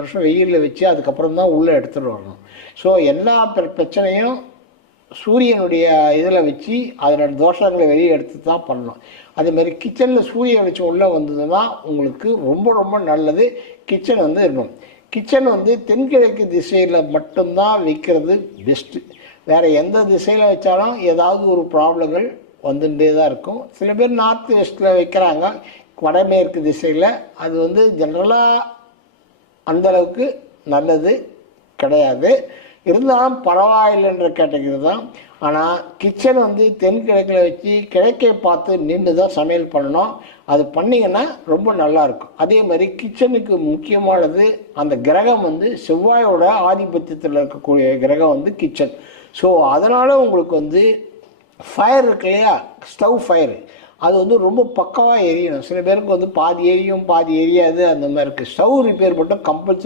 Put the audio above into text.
வருஷம் வெயிலில் வச்சு அதுக்கப்புறம் தான் உள்ளே எடுத்துகிட்டு வரணும். ஸோ எல்லா பிரச்சனையும் சூரியனுடைய இதில் வச்சு அதனோட தோஷங்களை வெளியே எடுத்து தான் பண்ணணும். அதேமாதிரி கிச்சனில் சூரியன் வச்சு உள்ளே வந்ததுன்னா உங்களுக்கு ரொம்ப ரொம்ப நல்லது. கிச்சன் இருக்கணும். கிச்சன் தென்கிழக்கு திசையில் மட்டும்தான் வைக்கிறது பெஸ்ட்டு. வேறு எந்த திசையில் வச்சாலும் ஏதாவது ஒரு ப்ராப்ளங்கள் வந்துட்டே தான் இருக்கும். சில பேர் நார்த் வெஸ்ட்டில் வைக்கிறாங்க, வடமேற்கு திசையில். அது ஜென்ரலாக அந்தளவுக்கு நல்லது கிடையாது. இருந்தாலும் பரவாயில்லைன்ற கேட்டகரி தான். ஆனால் கிச்சன் தென்கிழக்கில் வச்சு கிழக்கை பார்த்து நின்று தான் சமையல் பண்ணணும். அது பண்ணிங்கன்னா ரொம்ப நல்லாயிருக்கும். அதே மாதிரி கிச்சனுக்கு முக்கியமானது அந்த கிரகம் செவ்வாயோட ஆதிபத்தியத்தில் இருக்கக்கூடிய கிரகம் கிச்சன். ஸோ அதனால் உங்களுக்கு ஃபயர் இருக்கு இல்லையா, ஸ்டவ் ஃபயர், அது ரொம்ப பக்கவாக எரியணும். சில பேருக்கு பாதி எரியும் பாதி எரியாது, அந்த மாதிரி இருக்குது. ஸ்டவ் ரிப்பேர் மட்டும் கம்பல்சரி